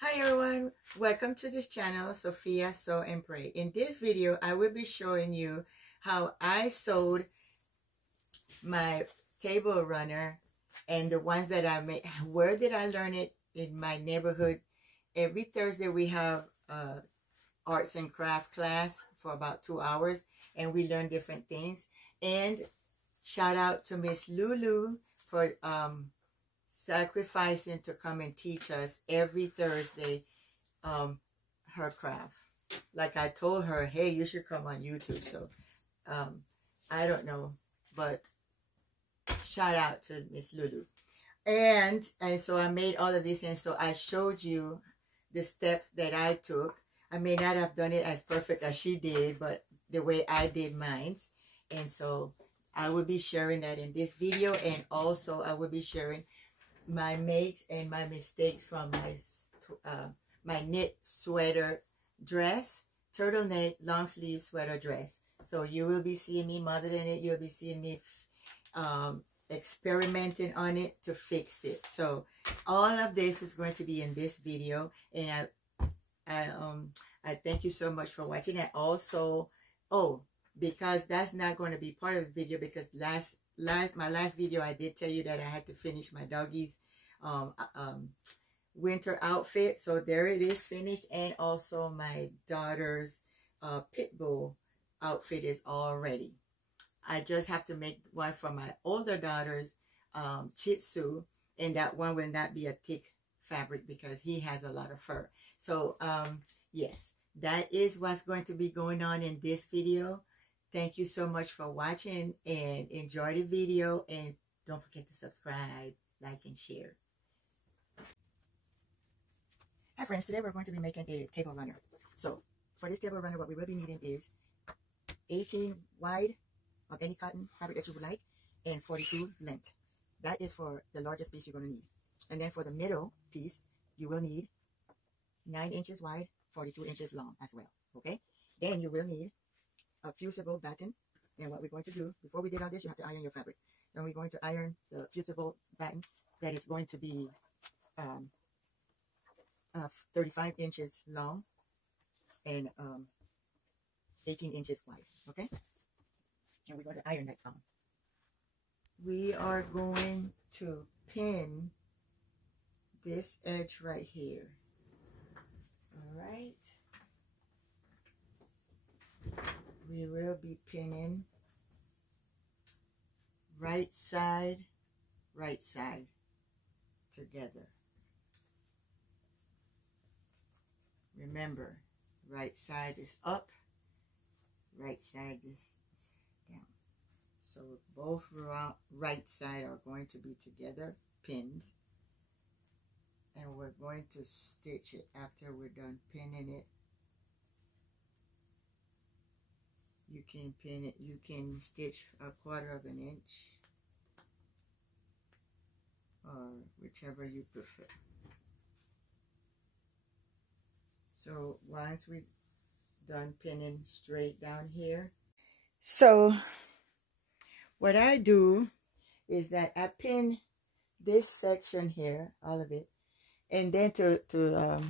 Hi everyone, welcome to this channel, Sophia Sew and Pray. In this video, I will be showing you how I sewed my table runner and the ones that I made. Where did I learn it? In my neighborhood. Every Thursday we have arts and craft class for about 2 hours and we learn different things. And shout out to Miss Lulu for sacrificing to come and teach us every Thursday her craft. Like I told her, hey, you should come on YouTube. So I don't know, but shout out to Miss Lulu. And so I made all of this, and so I showed you the steps that I took. I may not have done it as perfect as she did, but the way I did mine. And so I will be sharing that in this video, and also I will be sharing my makes and my mistakes from my knit sweater dress, turtleneck long sleeve sweater dress. So you will be seeing me modeling it. You'll be seeing me experimenting on it to fix it. So all of this is going to be in this video, and I thank you so much for watching. I also, because that's not going to be part of the video, because my last video I did tell you that I had to finish my doggies winter outfit. So there it is, finished. And also my daughter's pit bull outfit is all ready. I just have to make one for my older daughter's Shih Tzu, and that one will not be a thick fabric because he has a lot of fur. So yes, that is what's going to be going on in this video. Thank you so much for watching, and enjoy the video, and don't forget to subscribe, like, and share. Hi friends, today we're going to be making a table runner. So for this table runner, what we will be needing is 18 wide of any cotton fabric that you would like, and 42 length. That is for the largest piece you're going to need. And then for the middle piece, you will need 9 inches wide, 42 inches long as well. Okay? Then you will need a fusible batten. And what we're going to do, before we did all this, you have to iron your fabric. Then we're going to iron the fusible batten that is going to be 35 inches long and 18 inches wide. Okay? And we're going to iron that on. We are going to pin this edge right here. All right. We will be pinning right side together. Remember, right side is up, right side is down. So both right side are going to be together, pinned. And we're going to stitch it after we're done pinning it. You can pin it, you can stitch 1/4 inch, or whichever you prefer. So once we're done pinning straight down here, so what I do is that I pin this section here, all of it, and then to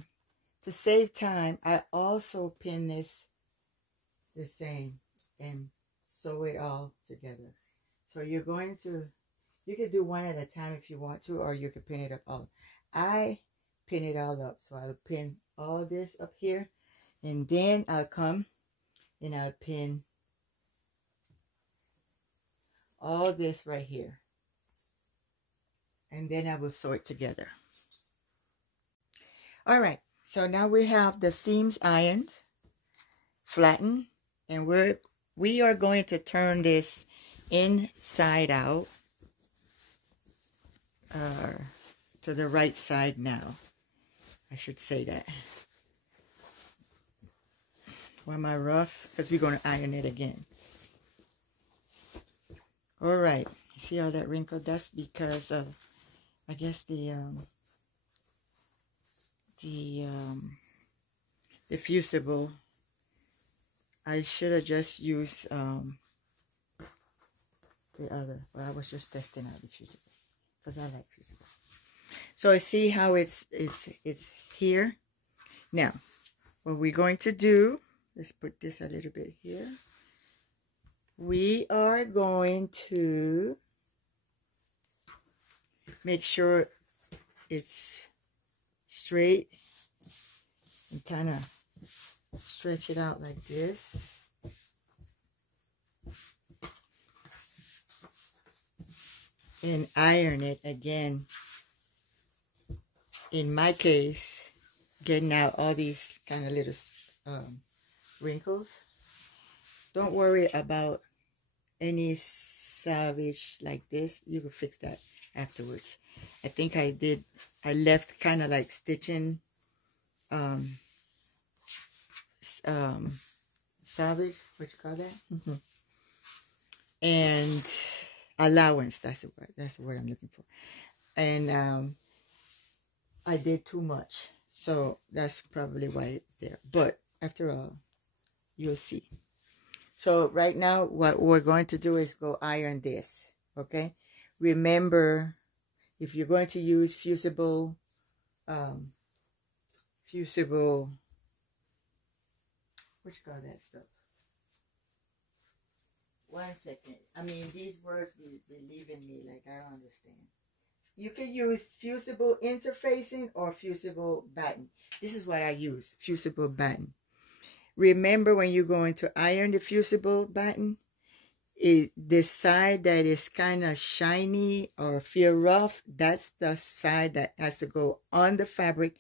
save time, I also pin this the same and sew it all together. So you're going to, you could do one at a time if you want to, or you could pin it up all. I pin it all up. So I'll pin all this up here, and then I'll come and I'll pin all this right here, and then I will sew it together. All right, so now we have the seams ironed, flattened, and we are going to turn this inside out, to the right side now. I should say that. Why am I rough? Because we're going to iron it again. All right. See all that wrinkle? That's because of, I guess, the fusible. I should have just used the other, but I was just testing out the fusible because I like fusible. So see how it's here. Now, what we're going to do, let's put this a little bit here. We are going to make sure it's straight and kind of stretch it out like this. And iron it again. In my case, getting out all these kind of little wrinkles. Don't worry about any salvage like this. You can fix that afterwards. I think I left kind of like stitching salvage, what you call that? And allowance, that's the word I'm looking for. And I did too much, so that's probably why it's there. But after all, you'll see. So right now, what we're going to do is go iron this, okay? Remember, if you're going to use fusible, what you call that stuff? One second. I mean, these words be leaving me like I don't understand. You can use fusible interfacing or fusible batten. This is what I use, fusible batten. Remember, when you're going to iron the fusible batten, the side that is kind of shiny or feel rough, that's the side that has to go on the fabric.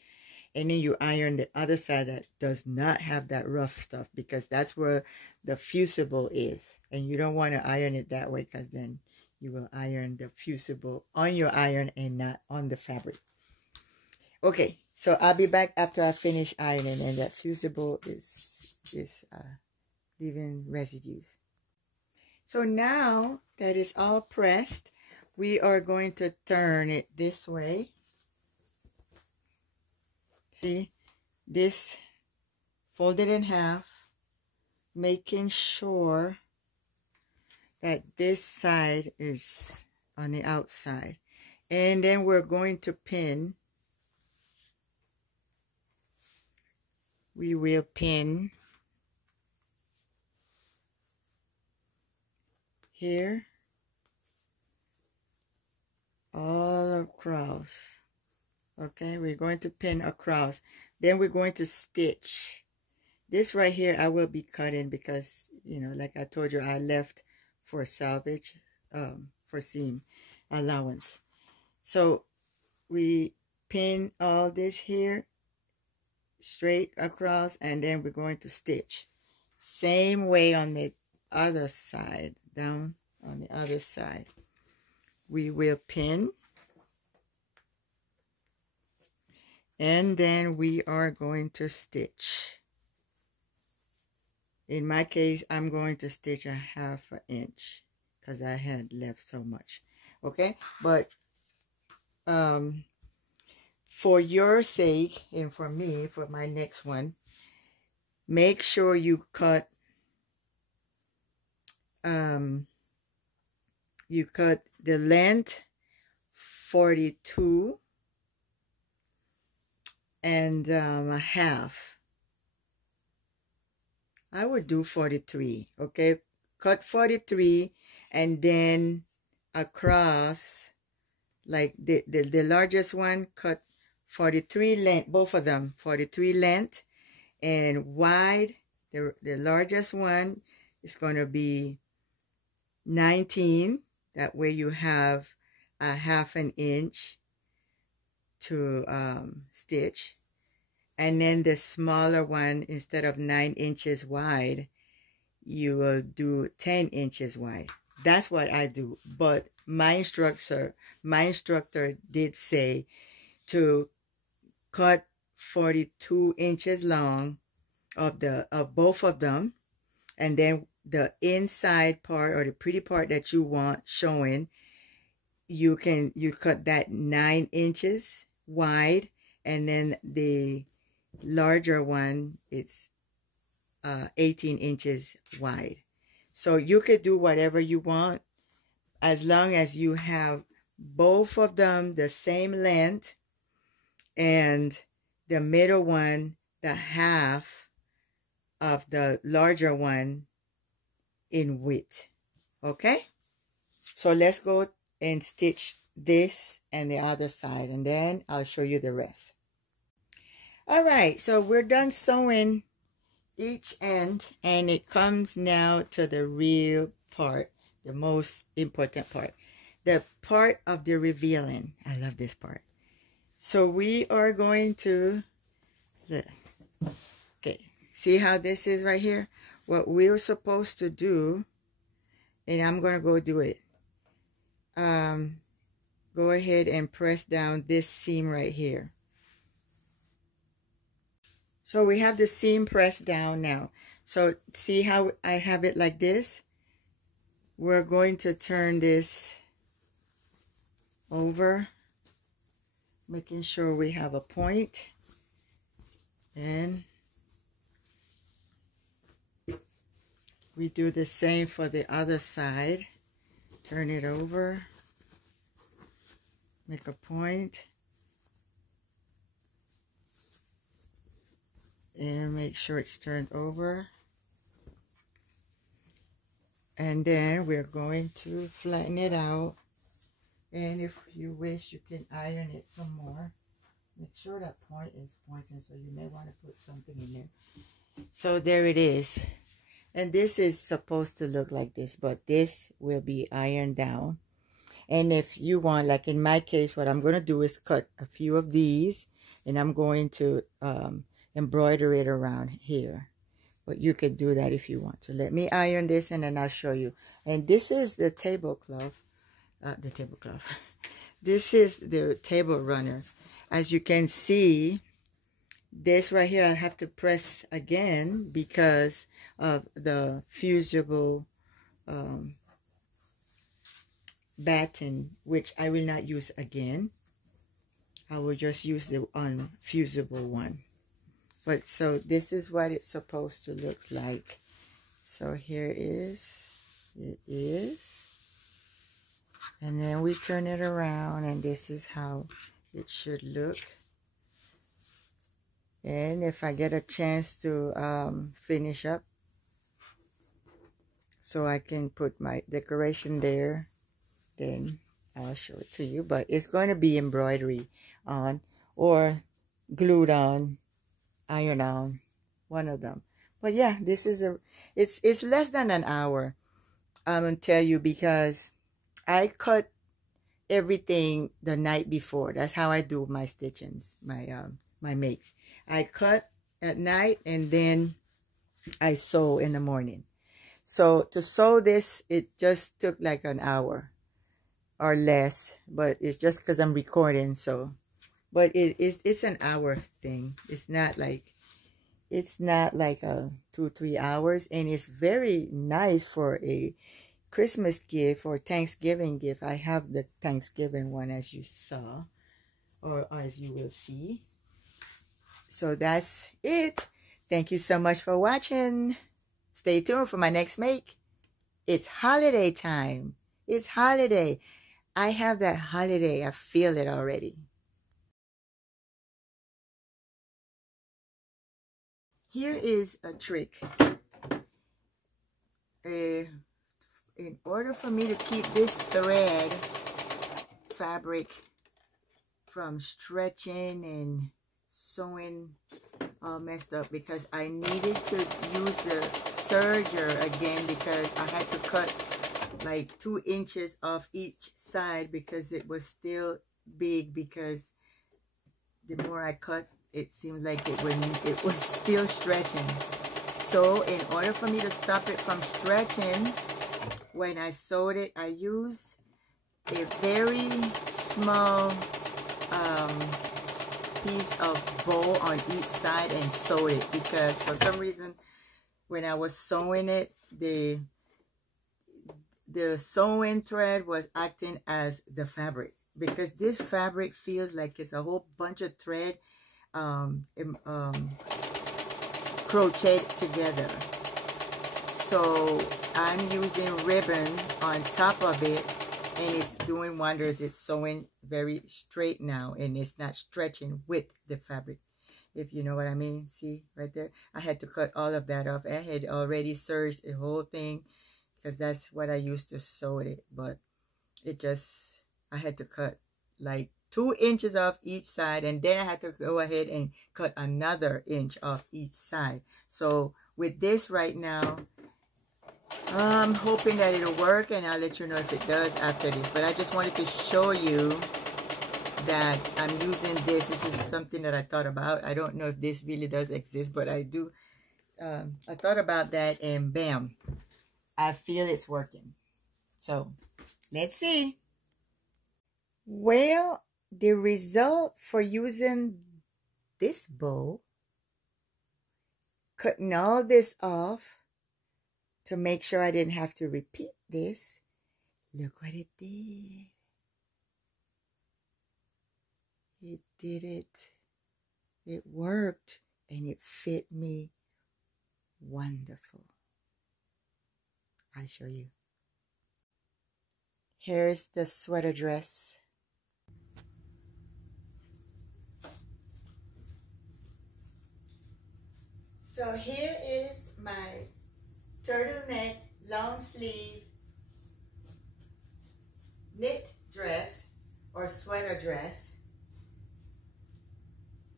And then you iron the other side that does not have that rough stuff, because that's where the fusible is. And you don't want to iron it that way, because then you will iron the fusible on your iron and not on the fabric. Okay, so I'll be back after I finish ironing, and that fusible is leaving residues. So now that it's all pressed, we are going to turn it this way. See, this folded in half, making sure that this side is on the outside. And then we're going to pin. We will pin here all across. Okay, we're going to pin across. Then we're going to stitch. This right here I will be cutting because, you know, like I told you, I left for salvage, for seam allowance. So we pin all this here straight across, and then we're going to stitch. Same way on the other side, down on the other side. We will pin. And then we are going to stitch. In my case, I'm going to stitch a 1/2 inch because I had left so much. Okay, but for your sake and for me, for my next one, make sure you cut the length 42 and 1/2. I would do 43. Okay, cut 43 and then across, like the largest one, cut 43 length, both of them 43 length, and wide the largest one is going to be 19. That way you have a 1/2 inch to stitch. And then the smaller one, instead of 9 inches wide, you will do 10 inches wide. That's what I do. But my instructor did say to cut 42 inches long of both of them, and then the inside part or the pretty part that you want showing, you cut that 9 inches wide, and then the larger one, it's 18 inches wide. So you could do whatever you want as long as you have both of them the same length and the middle one, the half of the larger one in width. Okay, so let's go and stitch this and the other side, and then I'll show you the rest. All right, so we're done sewing each end, and it comes now to the real part, the most important part, the part of the revealing. I love this part. So we are going to look. Okay, see how this is right here? What we're supposed to do, and I'm going to go do it. Go ahead and press down this seam right here. So we have the seam pressed down now. So see how I have it like this? We're going to turn this over, making sure we have a point. And we do the same for the other side. Turn it over, make a point, and make sure it's turned over. And then we're going to flatten it out. And if you wish, you can iron it some more. Make sure that point is pointing, so you may want to put something in there. So there it is. And this is supposed to look like this, but this will be ironed down. And if you want, like in my case, what I'm going to do is cut a few of these, and I'm going to embroider it around here. But you could do that if you want to. Let me iron this, and then I'll show you. And this is the tablecloth. This is the table runner. As you can see, this right here I have to press again because of the fusible batten, which I will not use again. I will just use the unfusible one. But so this is what it's supposed to look like. So here it is. And then we turn it around, and this is how it should look. And if I get a chance to finish up, so I can put my decoration there, then I'll show it to you. But it's going to be embroidery on, or glued on, iron on, one of them. But yeah, this is it's less than an hour. I'm gonna tell you, because I cut everything the night before. That's how I do my stitchings, my makes. I cut at night, and then I sew in the morning. So to sew this, it just took like an hour or less, but it's just because I'm recording. So, but it's an hour thing. It's not like a 2-3 hours, and it's very nice for a Christmas gift or Thanksgiving gift. I have the Thanksgiving one, as you saw, or as you will see. So that's it. Thank you so much for watching. Stay tuned for my next make. It's holiday time. It's holiday. I have that holiday. I feel it already. Here is a trick. In order for me to keep this thread fabric from stretching and sewing all messed up, because I needed to use the serger again, because I had to cut like 2 inches off each side because it was still big, because the more I cut, it seemed like it was still stretching. So in order for me to stop it from stretching, when I sewed it, I used a very small piece of bow on each side and sewed it, because for some reason when I was sewing it, the sewing thread was acting as the fabric, because this fabric feels like it's a whole bunch of thread crocheted together. So I'm using ribbon on top of it, and it's doing wonders. It's sewing very straight now, and it's not stretching with the fabric. if you know what I mean. See right there, I had to cut all of that off. I had already serged the whole thing because that's what I used to sew it, but it just, I had to cut like 2 inches off each side, and then I had to go ahead and cut another inch off each side. So with this right now, I'm hoping that it'll work, and I'll let you know if it does after this. But I just wanted to show you that I'm using this. This is something that I thought about. I don't know if this really does exist, but I do. I thought about that, and bam, I feel it's working. So let's see. Well, the result for using this bow, cutting all this off to make sure I didn't have to repeat this, look what it did. It did it. It worked, and it fit me wonderful. I'll show you. Here's the sweater dress. So here is my turtleneck long sleeve knit dress or sweater dress.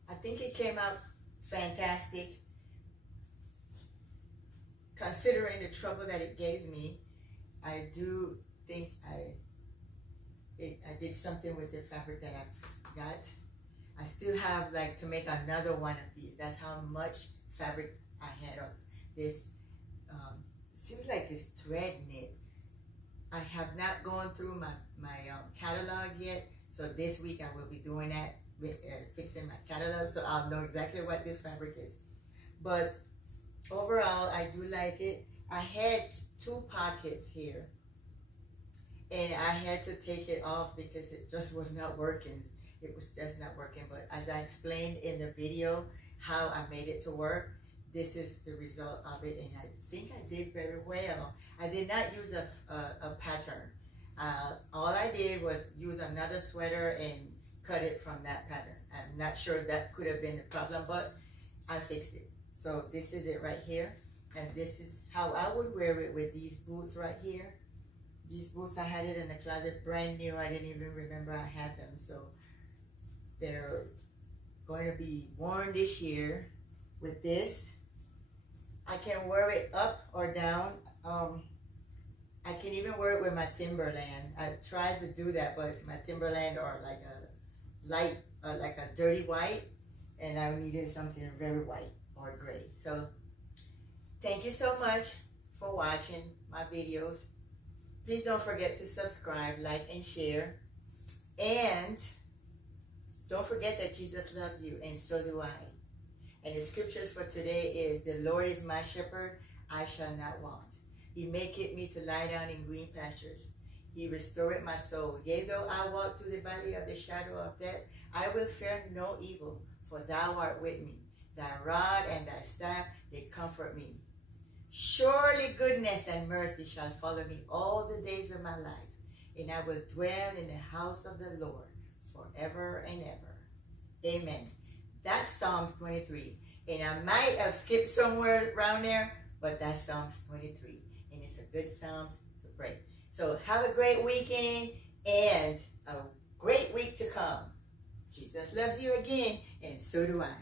I think it came out fantastic considering the trouble that it gave me. I do think I did something with the fabric that I've got. I still have like to make another one of these. That's how much fabric I had of this. Seems like it's thread knit. I have not gone through my catalog yet, so this week I will be doing that, with fixing my catalog, so I'll know exactly what this fabric is. But overall, I do like it. I had 2 pockets here, and I had to take it off because it just was not working. It was just not working. But as I explained in the video how I made it to work, this is the result of it, and I think I did very well. I did not use a pattern. All I did was use another sweater and cut it from that pattern. I'm not sure if that could have been the problem, but I fixed it. So this is it right here, and this is how I would wear it with these boots right here. These boots, I had it in the closet brand new. I didn't even remember I had them, so they're going to be worn this year with this. I can wear it up or down. I can even wear it with my Timberland. I tried to do that, but my Timberland are like a light, like a dirty white, and I needed something very white or gray. So thank you so much for watching my videos. Please don't forget to subscribe, like, and share. And don't forget that Jesus loves you, and so do I. And the scriptures for today is, the Lord is my shepherd, I shall not want. He maketh me to lie down in green pastures. He restoreth my soul. Yea, though I walk through the valley of the shadow of death, I will fear no evil, for thou art with me. Thy rod and thy staff, they comfort me. Surely goodness and mercy shall follow me all the days of my life, and I will dwell in the house of the Lord forever and ever. Amen. That's Psalms 23. And I might have skipped somewhere around there, but that's Psalms 23. And it's a good Psalms to pray. So have a great weekend and a great week to come. Jesus loves you again, and so do I.